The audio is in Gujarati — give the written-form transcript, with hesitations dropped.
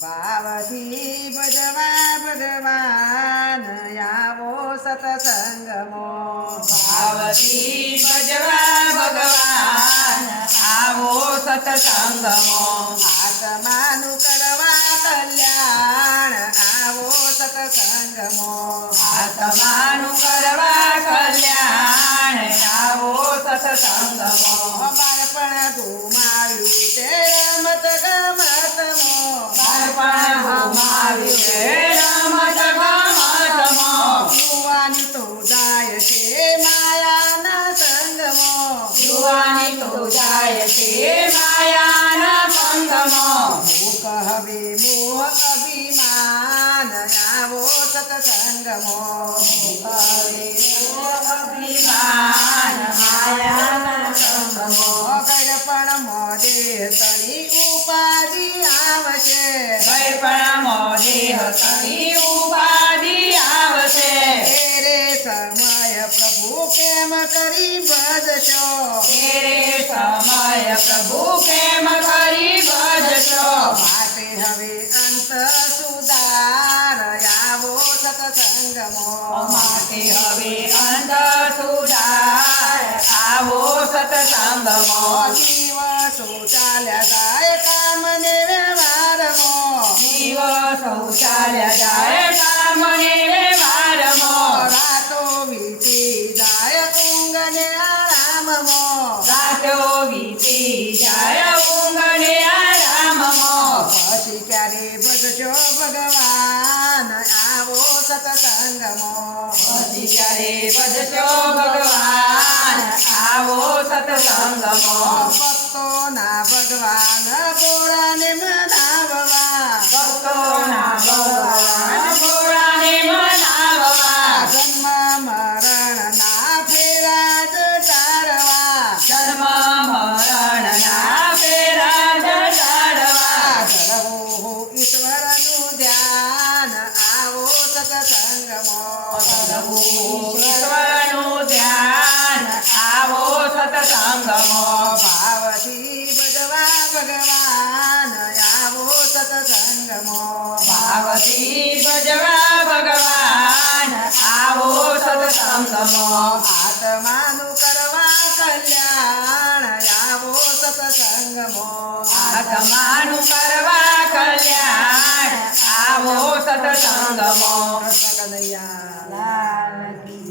ભાવથી ભજવા ભગવાન આવો સત્સંગમાં ભાવથી ભજવા ભગવાન આવો સત્સંગમાં આત્માનું કરવા કલ્યાણ આવો સત્સંગમાં આત્માનું કરવા કલ્યાણ આવો સત્સંગમાં બાળપણ ગુમાવ્યું તે રમત ગમતમાં બાળપણ ગુમાવ્યું છે રમત ગમતમાં યુવાની તો જાય છે માયાના સંગમાં યુવાની તો જાય છે માયાના સંગમાં મૂક હવે મોહ અભિમાન આવો સત્સંગમાં અભિમાન માયાના સંગમાં ગળપણ મોદે તણી ઉપાધિ આવશે ગળપણ મોદે તણી ઉપાધિ આવશે તેરે સમય પ્રભુ કેમ કરી ભજશો તેરે સમય પ્રભુ કેમ કરી ભજશો માટે હવે અંત સુધાર આવો સત્સંગમાં માટે હવે અંત સુધાર આવો સત્સંગમાં દિવસો ચાલ્યા જાય કામને વ્યવહારમાં દિવસો ચાલ્યા જાય કામને વ્યવહારમાં રાતો વીતી જાય ઊંઘને આરામમાં રાતો વીતી જાય ઊંઘને આરામમાં પછી ક્યારે ભજશો ભગવાન આવો સત્સંગમાં પછી ક્યારે ભજશો ભગવાન આવો સત્સંગમાં ભક્તોના ભગવાન ભોળાને મનાવવા ભક્તોના ભગવાન ભોળાને મનાવવા જન્મ મરણના ફેરા જ ટાળવા જન્મ મરણના ફેરા જટાડવા ધરવો ઈશ્વરનું ધ્યાન આવો સત્સંગમાં ઈશ્વરનું ધ્યાન આવો સત્સંગમાં ભાવથી ભજવા ભગવાન આવો સત્સંગમાં ભાવથી ભજવા ભગવાન આવો સત્સંગમાં આત્માનું કરવા કલ્યાણ આવો સત્સંગમાં આત્માનું કરવા કલ્યાણ આવો સત્સંગમાં કૃષ્ણ કનૈયા લાલ કી